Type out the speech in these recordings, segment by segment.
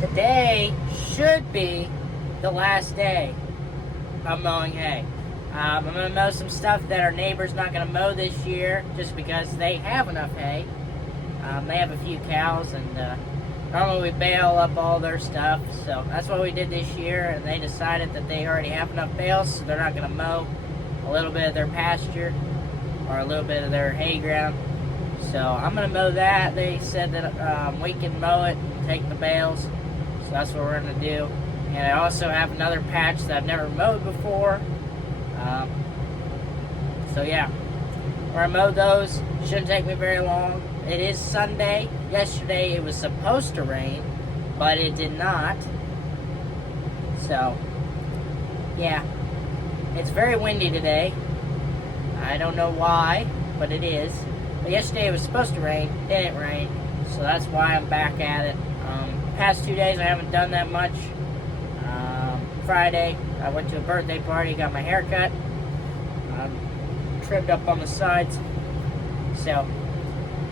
Today should be the last day of mowing hay. I'm going to mow some stuff that our neighbor's not going to mow this year just because they have enough hay. They have a few cows, and normally we bale up all their stuff, so that's what we did this year, and they decided that they already have enough bales, so they're not going to mow a little bit of their pasture or a little bit of their hay ground. So I'm going to mow that. They said that we can mow it and take the bales, so that's what we're going to do. And I also have another patch that I've never mowed before. So yeah, we're going to mow those. Shouldn't take me very long. It is Sunday. Yesterday it was supposed to rain, but it did not. So, yeah. It's very windy today. I don't know why, but it is. But yesterday it was supposed to rain. It didn't rain. So that's why I'm back at it. Past 2 days I haven't done that much. Friday I went to a birthday party, got my hair cut. Trimmed up on the sides. So,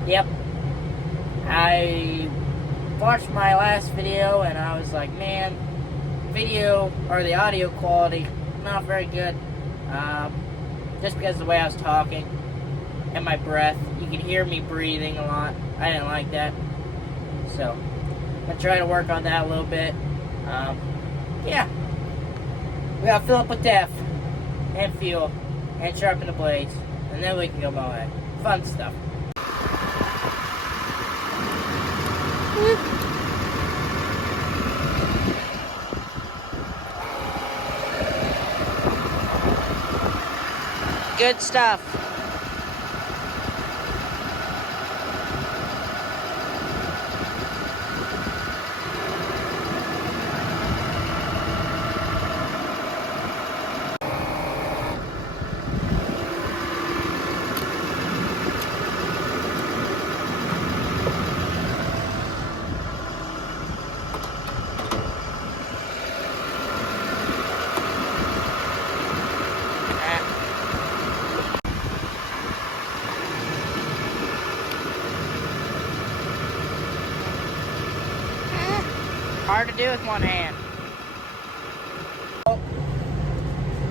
yep. I watched my last video and I was like, man, video or the audio quality not very good. Just because of the way I was talking and my breath. You could hear me breathing a lot. I didn't like that. So I try to work on that a little bit. Yeah. We gotta fill up with DEF and fuel and sharpen the blades, and then we can go mowing. Fun stuff. Good stuff. Hard to do with one hand.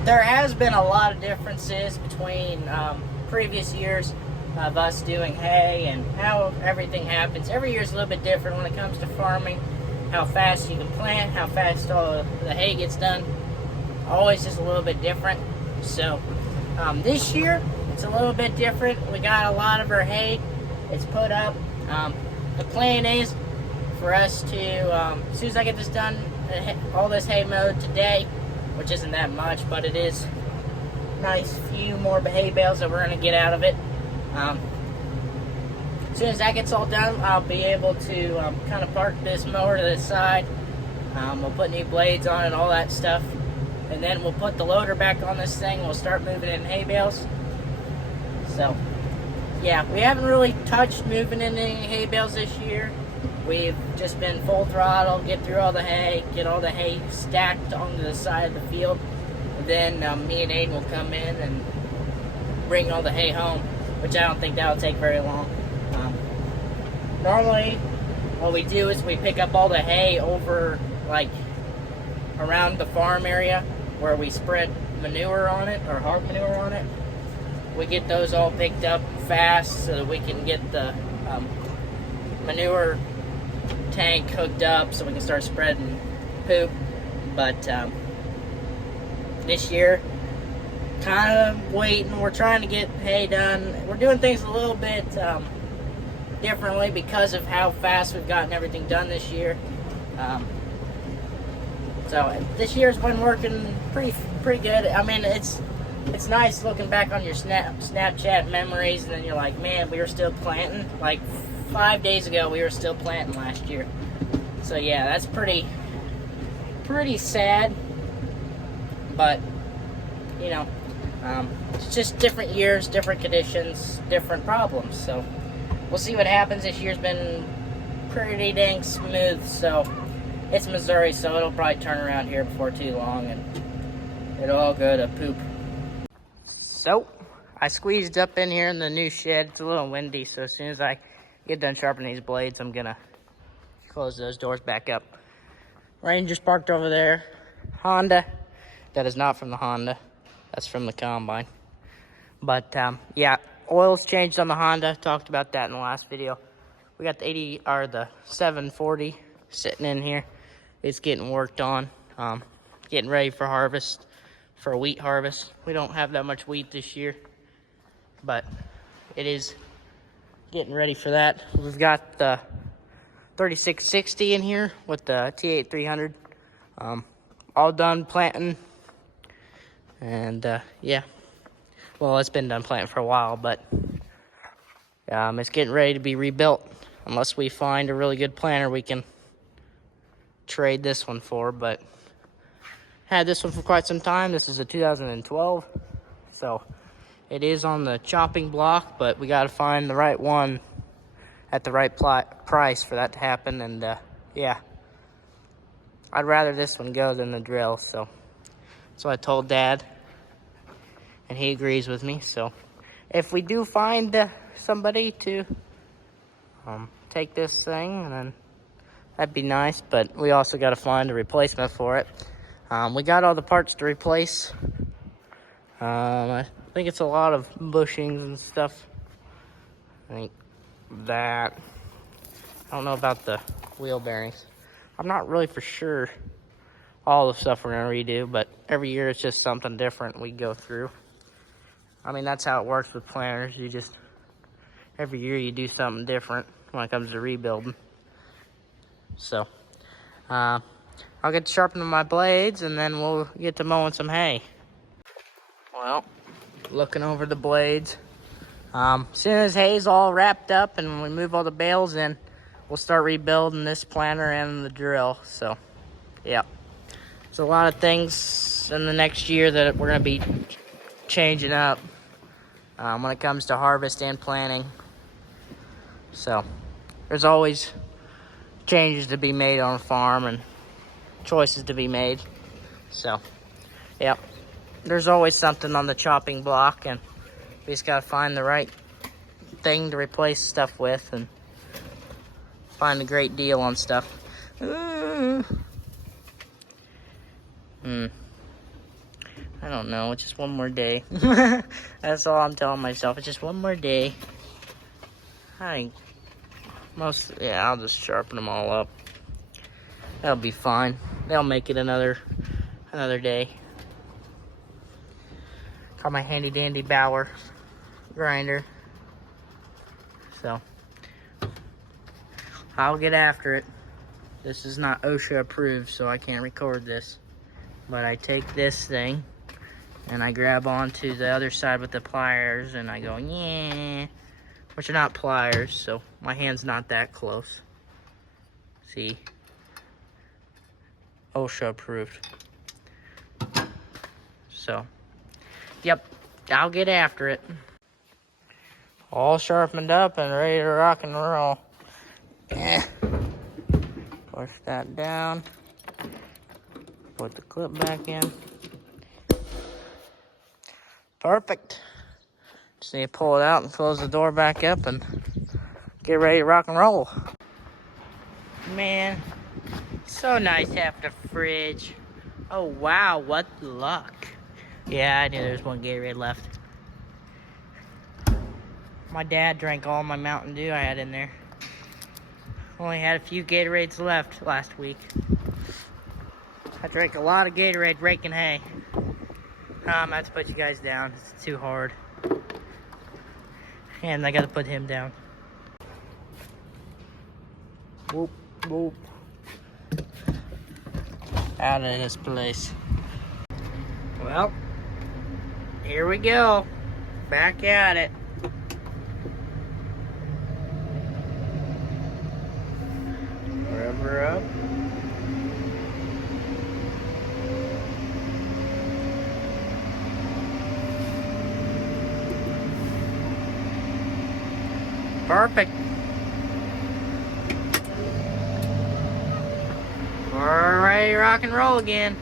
There has been a lot of differences between previous years of us doing hay and how everything happens. Every year is a little bit different when it comes to farming. How fast you can plant, how fast all the hay gets done. Always just a little bit different. So this year it's a little bit different. We got a lot of our hay. It's put up. The plan is for us to, as soon as I get this done, all this hay mowed today, which isn't that much, but it is nice few more hay bales that we're going to get out of it. As soon as that gets all done, I'll be able to kind of park this mower to the side. We'll put new blades on it, all that stuff. And then we'll put the loader back on this thing. We'll start moving in hay bales. So, yeah, we haven't really touched moving in any hay bales this year. We've just been full throttle, get through all the hay, get all the hay stacked onto the side of the field. And then me and Aiden will come in and bring all the hay home, which I don't think that'll take very long. Normally, what we do is we pick up all the hay over, like, around the farm area where we spread manure on it, or hard manure on it. We get those all picked up fast so that we can get the manure tank hooked up so we can start spreading poop. But this year, kind of waiting. We're trying to get hay done. We're doing things a little bit differently because of how fast we've gotten everything done this year. So this year's been working pretty good. I mean, it's nice looking back on your Snapchat memories, and then you're like, man, we were still planting. Like 5 days ago, we were still planting last year. So yeah, that's pretty sad. But you know, it's just different years, different conditions, different problems. So we'll see what happens. This year's been pretty dang smooth. So it's Missouri, so it'll probably turn around here before too long, and it'll all go to poop. So I squeezed up in here in the new shed. It's a little windy, so as soon as I get done sharpening these blades, I'm gonna close those doors back up. Ranger's parked over there. Honda. That is not from the Honda. That's from the combine. But yeah, oil's changed on the Honda. Talked about that in the last video. We got the 740 sitting in here. It's getting worked on. Getting ready for harvest, for a wheat harvest. We don't have that much wheat this year, but it is getting ready for that. We've got the 3660 in here with the T8 300. All done planting. And yeah, well, it's been done planting for a while, but it's getting ready to be rebuilt. Unless we find a really good planter we can trade this one for, but had this one for quite some time. This is a 2012, so it is on the chopping block, but we got to find the right one at the right price for that to happen. And yeah, I'd rather this one go than the drill, so that's what I told Dad, and he agrees with me. So if we do find somebody to take this thing, and then that'd be nice, but we also got to find a replacement for it. We got all the parts to replace. I think it's a lot of bushings and stuff. I think that. I don't know about the wheel bearings. I'm not really for sure all the stuff we're going to redo, but every year it's just something different we go through. I mean, that's how it works with planters. You just, every year you do something different when it comes to rebuilding. So, I'll get to sharpening my blades, and then we'll get to mowing some hay. Well, looking over the blades. As soon as hay's all wrapped up and we move all the bales in, we'll start rebuilding this planter and the drill. So, yeah. There's a lot of things in the next year that we're going to be changing up when it comes to harvest and planting. So, there's always changes to be made on a farm and choices to be made. So, yeah, there's always something on the chopping block, and we just gotta find the right thing to replace stuff with and find a great deal on stuff. I don't know, it's just one more day. That's all I'm telling myself. It's just one more day. I think I'll just sharpen them all up. That'll be fine. They'll make it another day. Got my handy dandy Bauer grinder. So I'll get after it. This is not OSHA approved, so I can't record this. But I take this thing and I grab onto the other side with the pliers and I go, yeah. Which are not pliers, so my hand's not that close. See? OSHA approved. So, yep, I'll get after it. All sharpened up and ready to rock and roll. Push that down. Put the clip back in. Perfect. Just need to pull it out and close the door back up and get ready to rock and roll. Man, so nice having a fridge. Oh wow, what luck. Yeah, I knew there was one Gatorade left. My dad drank all my Mountain Dew I had in there. Only had a few Gatorades left last week. I drank a lot of Gatorade raking hay. I'm about to put you guys down. It's too hard. And I gotta put him down. Whoop, whoop. Out of this place. Well, here we go. Back at it. Rubber up. Perfect. We're ready to rock and roll again.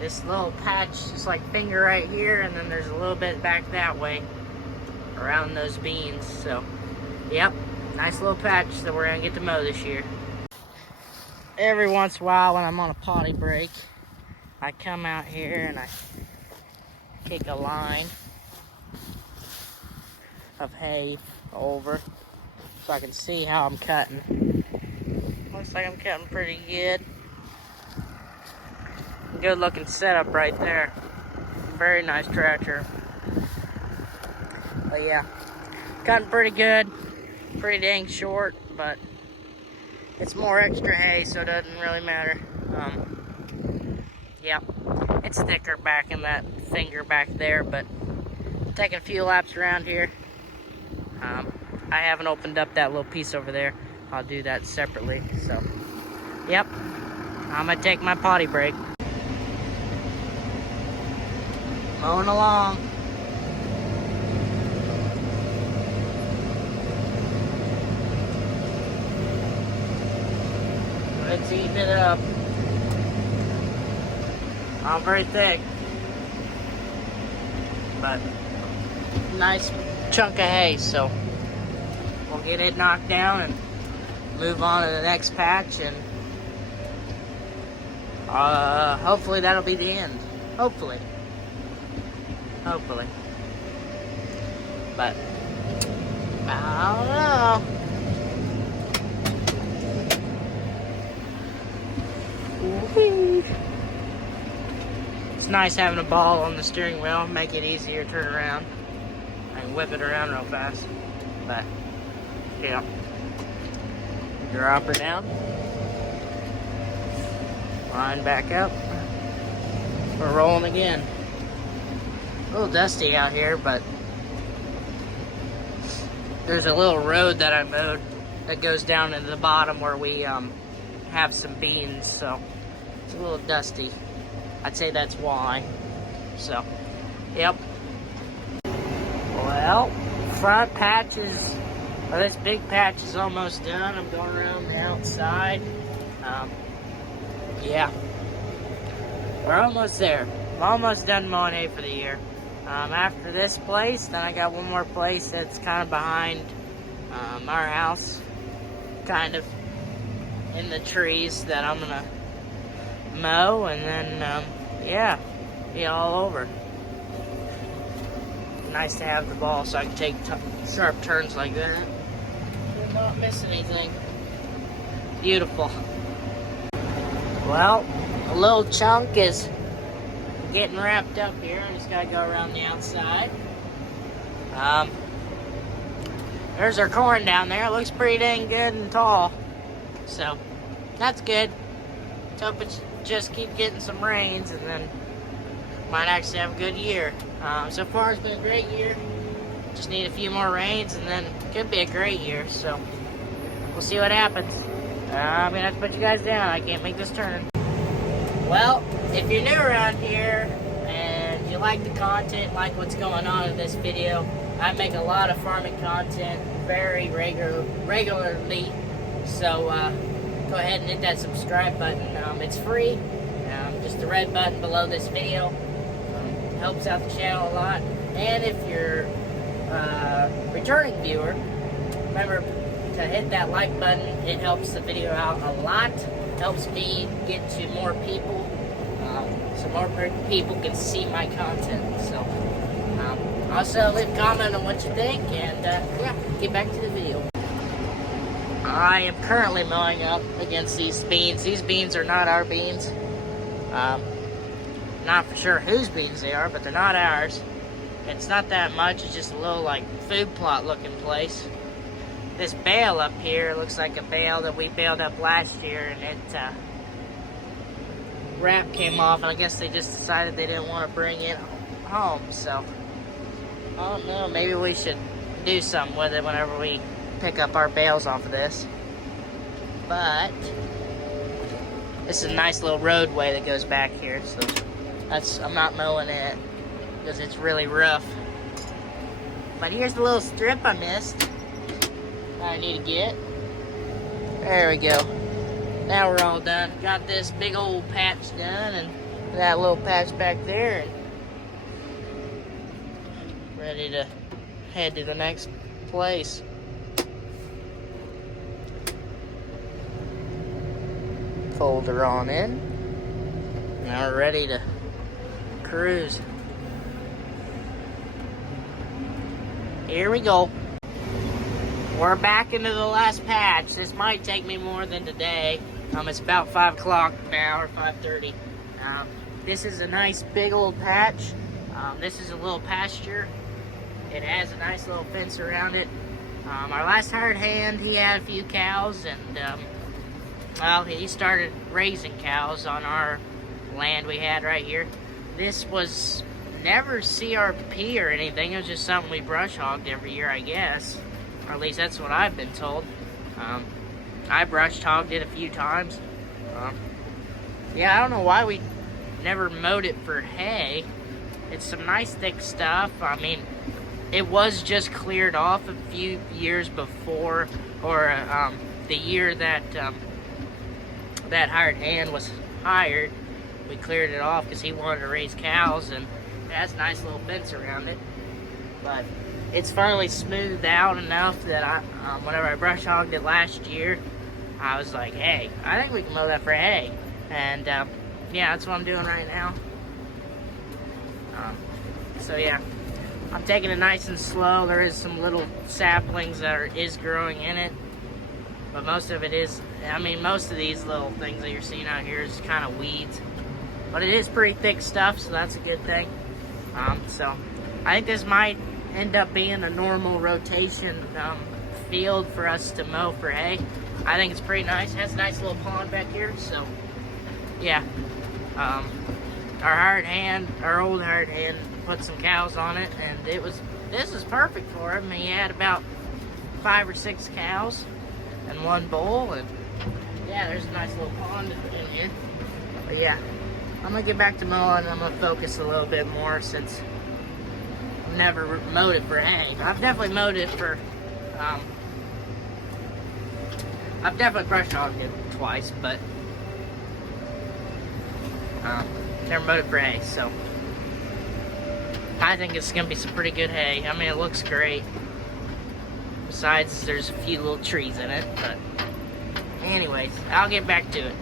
This little patch is like finger right here, and then there's a little bit back that way around those beans. So, yep, nice little patch that we're gonna get to mow this year. every once in a while when I'm on a potty break, I come out here and I kick a line of hay over so I can see how I'm cutting. Looks like I'm cutting pretty good. Good looking setup right there. Very nice tractor. But yeah, cutting pretty good. Pretty dang short, but it's more extra hay, so it doesn't really matter. Yeah, it's thicker back in that finger back there, but taking a few laps around here. I haven't opened up that little piece over there. I'll do that separately. So, yep, I'm gonna take my potty break. Mowing along. Let's eat it up. Not very thick, but nice chunk of hay, so we'll get it knocked down and move on to the next patch, and hopefully that'll be the end. Hopefully. But I don't know. It's nice having a ball on the steering wheel, make it easier to turn around. I can whip it around real fast. But, yeah. Drop her down. Line back up. We're rolling again. A little dusty out here, but there's a little road that I mowed that goes down into the bottom where we have some beans, so it's a little dusty. I'd say that's why. So, yep. Well, front patches, or this big patch is almost done. I'm going around the outside. Yeah. We're almost there. I'm almost done mowing hay for the year. After this place, then I got one more place that's kind of behind our house. Kind of in the trees that I'm gonna mow, and then yeah, be all over. Nice to have the ball so I can take sharp turns like that and not miss anything. Beautiful. Well, a little chunk is getting wrapped up here. I just gotta go around the outside. There's our corn down there. It looks pretty dang good and tall, so that's good. Let's hope it just keep getting some rains, and then might actually have a good year. So far it's been a great year. Just need a few more rains, and then it could be a great year. So we'll see what happens. I'm gonna have to put you guys down. I can't make this turn. Well, if you're new around here and you like the content, like what's going on in this video, I make a lot of farming content very regularly. So go ahead and hit that subscribe button. It's free. Just the red button below this video. Helps out the channel a lot. And if you're a returning viewer, remember to hit that like button. It helps the video out a lot. Helps me get to more people, so more people can see my content. So also leave a comment on what you think, and yeah, get back to the video. I am currently mowing up against these beans. These beans are not our beans. Not for sure whose beans they are, but they're not ours. It's not that much. It's just a little like food plot looking place. This bale up here looks like a bale that we baled up last year, and it wrap came off, and I guess they just decided they didn't want to bring it home. So I don't know, maybe we should do something with it whenever we pick up our bales off of this. But this is a nice little roadway that goes back here, so I'm not mowing it because it's really rough. But here's the little strip I missed. I need to get. There we go. Now we're all done. Got this big old patch done, and that little patch back there, and ready to head to the next place. folder on in. Now we're ready to cruise. Here we go. We're back into the last patch. This might take me more than today. It's about 5 o'clock now, or 5:30. This is a nice big old patch. This is a little pasture. It has a nice little fence around it. Our last hired hand, he had a few cows, and well, he started raising cows on our land we had right here. This was never CRP or anything. It was just something we brush hogged every year, I guess. Or at least that's what I've been told. I brush hogged it a few times. Yeah, I don't know why we never mowed it for hay. It's some nice thick stuff. I mean, it was just cleared off a few years before, or the year that that hired hand was hired. We cleared it off because he wanted to raise cows, and it has a nice little fence around it. But it's finally smoothed out enough that whenever I brush hogged it last year, I was like, hey, I think we can mow that for hay. And yeah, that's what I'm doing right now. So yeah, I'm taking it nice and slow. There is some little saplings that is growing in it, but most of it is, I mean, most of these little things that you're seeing out here is kind of weeds. But it is pretty thick stuff, so that's a good thing. So I think this might end up being a normal rotation field for us to mow for hay. I think it's pretty nice. It has a nice little pond back here, so yeah. Our old hired hand put some cows on it, and this is perfect for him. He had about 5 or 6 cows and 1 bull, and yeah, there's a nice little pond in here. But yeah, I'm gonna get back to mowing. I'm gonna focus a little bit more since I've never mowed it for hay. I've definitely mowed it for, I've definitely brush hogged it twice, but never mowed it for hay, so I think it's gonna be some pretty good hay. I mean, it looks great. Besides, there's a few little trees in it, but anyways, I'll get back to it.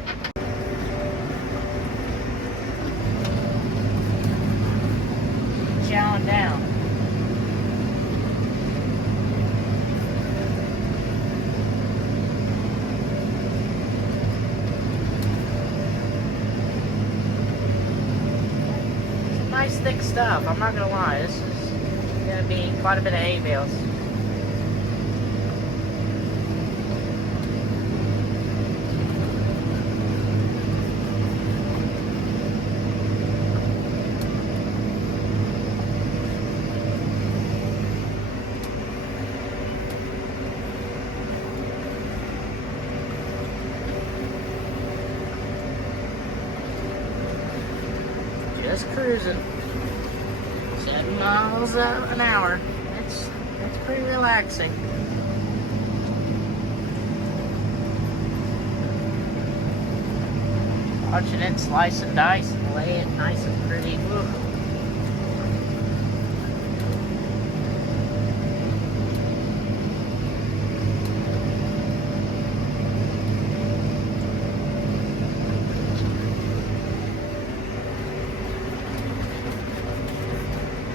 Chowing down. Nice thick stuff, I'm not gonna lie. This is gonna be quite a bit of hay bales. Just cruising. 7 miles an hour. It's pretty relaxing. Watching it slice and dice and lay it nice and pretty. Woo.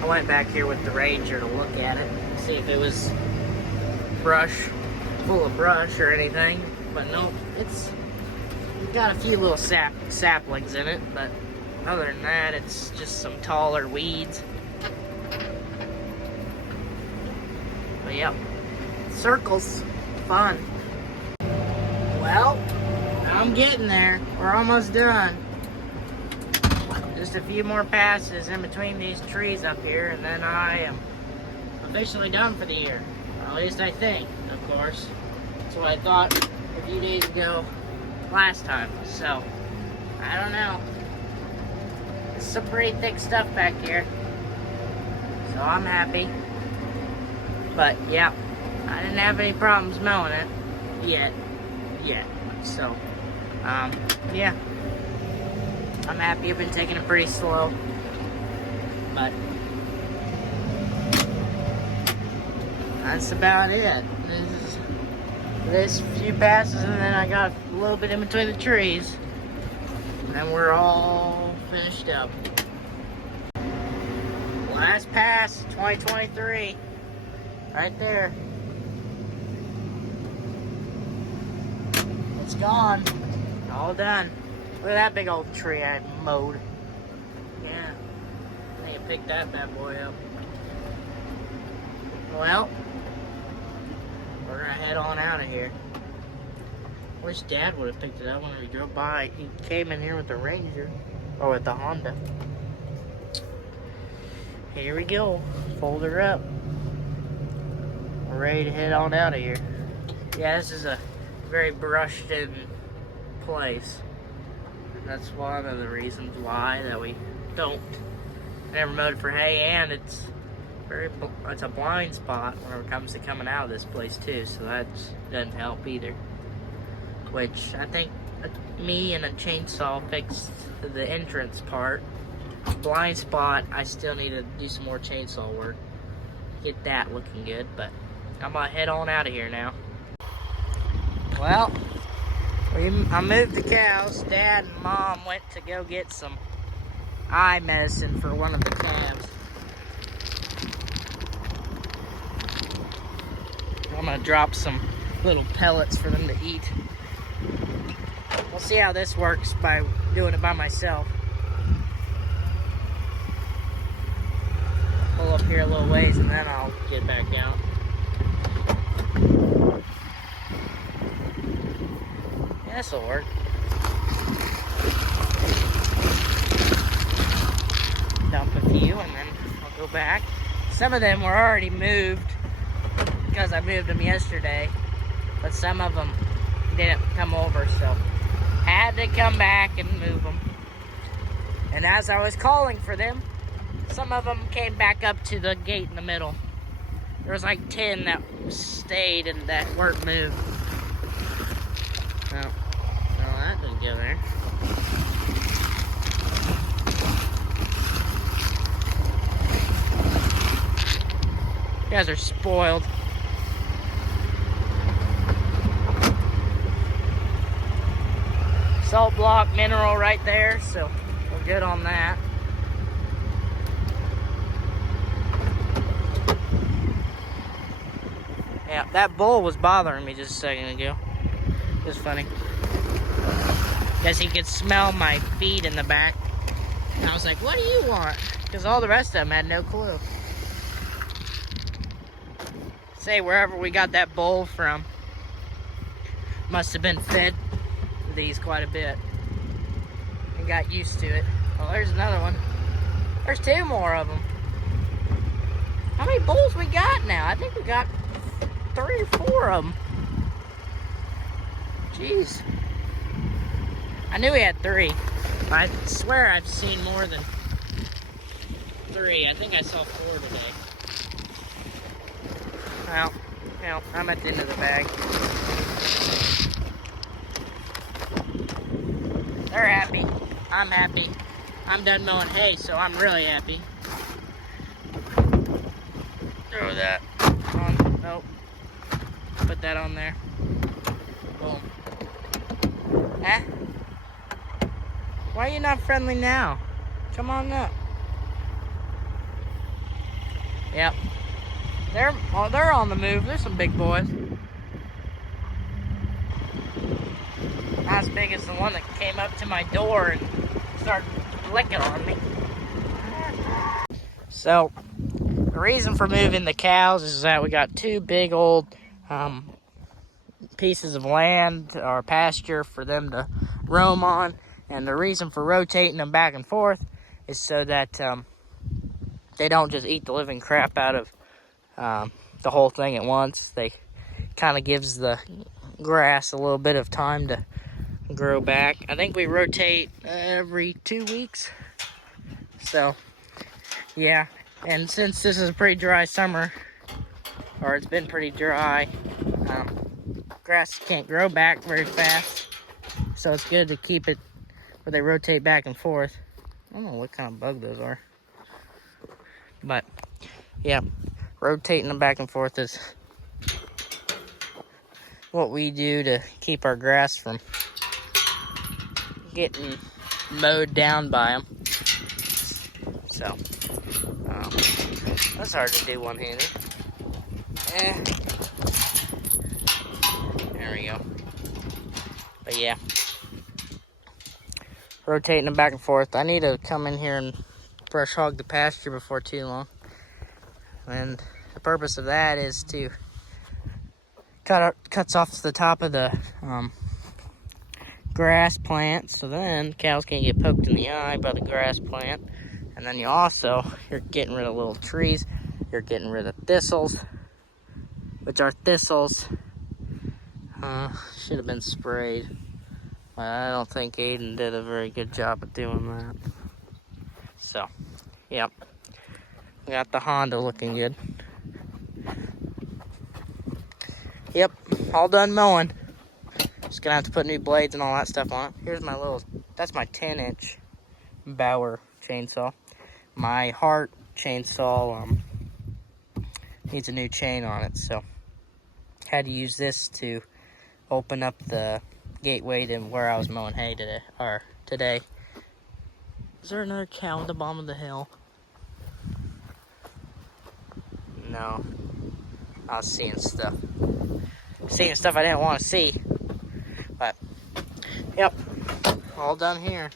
I went back here with the Ranger to look at it, see if it was full of brush or anything, but no, it's got a few little saplings in it, but other than that, it's just some taller weeds. But yep, circles, fun. Well, I'm getting there. We're almost done. Just a few more passes in between these trees up here, and then I am officially done for the year. Or at least I think, of course. That's what I thought a few days ago last time. So, I don't know. It's some pretty thick stuff back here. So I'm happy. But, yeah, I didn't have any problems mowing it yet. So, yeah. I'm happy. I've been taking it pretty slow, but that's about it. this few passes, and then I got a little bit in between the trees. And then we're all finished up. Last pass, 2023. Right there. It's gone. All done. Look at that big old tree I mowed. Yeah. I can pick that bad boy up. Well, we're gonna head on out of here. Wish Dad would have picked it up when we drove by. He came in here with the Ranger, or with the Honda. Here we go. Fold her up. We're ready to head on out of here. Yeah, this is a very brushed in place. And that's one of the reasons why that we don't. I never mowed for hay, and it's a blind spot when it comes to coming out of this place too, so that doesn't help either. Which I think me and a chainsaw fixed the entrance part. Blind spot, I still need to do some more chainsaw work. Get that looking good, but I'm gonna head on out of here now. Well, I moved the cows. Dad and Mom went to go get some eye medicine for one of the calves. I'm gonna drop some little pellets for them to eat. We'll see how this works by doing it by myself. Pull up here a little ways and then I'll get back out. Yeah, this'll work. Dump a few and then I'll go back. Some of them were already moved because I moved them yesterday, but some of them didn't come over, so had to come back and move them. And as I was calling for them, some of them came back up to the gate in the middle. There was like 10 that stayed and that weren't moved. No, that didn't go there. You guys are spoiled. Salt block mineral right there, so we're good on that. Yeah, that bull was bothering me just a second ago. It was funny. Guess he could smell my feet in the back. And I was like, what do you want? Because all the rest of them had no clue. Say, wherever we got that bull from, must have been fed these quite a bit. And got used to it. Well, there's another one. There's 2 more of them. How many bulls we got now? I think we got 3 or 4 of them. Jeez. I knew we had 3. I swear I've seen more than 3. I think I saw 4 today. Well, I'm at the end of the bag. They're happy. I'm happy. I'm done mowing hay, so I'm really happy. Throw that on. Nope. Put that on there. Boom. Eh? Why are you not friendly now? Come on up. Yep. They're on the move. There's some big boys. Not as big as the one that came up to my door and started licking on me. So, the reason for moving the cows is that we got 2 big old pieces of land or pasture for them to roam on. And the reason for rotating them back and forth is so that they don't just eat the living crap out of the whole thing at once. They kind of gives the grass a little bit of time to grow back. I think we rotate every 2 weeks. So, yeah. And since this is a pretty dry summer, or it's been pretty dry, grass can't grow back very fast. So it's good to keep it where they rotate back and forth. I don't know what kind of bug those are. But, yeah, rotating them back and forth is what we do to keep our grass from getting mowed down by them. So, that's hard to do one-handed. There we go. But yeah, rotating them back and forth. I need to come in here and brush hog the pasture before too long. And the purpose of that is to cuts off the top of the grass plant, so then cows can't get poked in the eye by the grass plant. And then you're getting rid of little trees. You're getting rid of thistles, which are thistles. Should have been sprayed. But I don't think Aiden did a very good job of doing that. So, yep. We got the Honda looking good. Yep, all done mowing. Just gonna have to put new blades and all that stuff on it. Here's my that's my 10-inch Bauer chainsaw. My Hart chainsaw needs a new chain on it, so had to use this to open up the gateway to where I was mowing hay today. Is there another cow at the bottom of the hill? No. I was seeing stuff. Seeing stuff I didn't want to see. But, yep. All done here.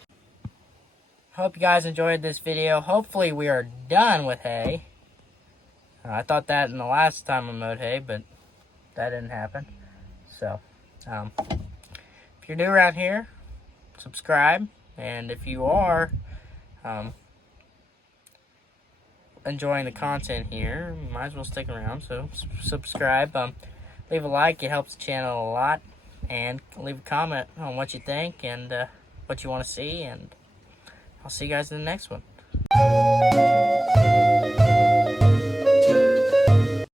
Hope you guys enjoyed this video. Hopefully we are done with hay. I thought that in the last time I mowed hay, but that didn't happen. So, if you're new around here, subscribe. And if you are enjoying the content here, you might as well stick around. So, subscribe. Leave a like. It helps the channel a lot. And leave a comment on what you think and what you want to see. And I'll see you guys in the next one.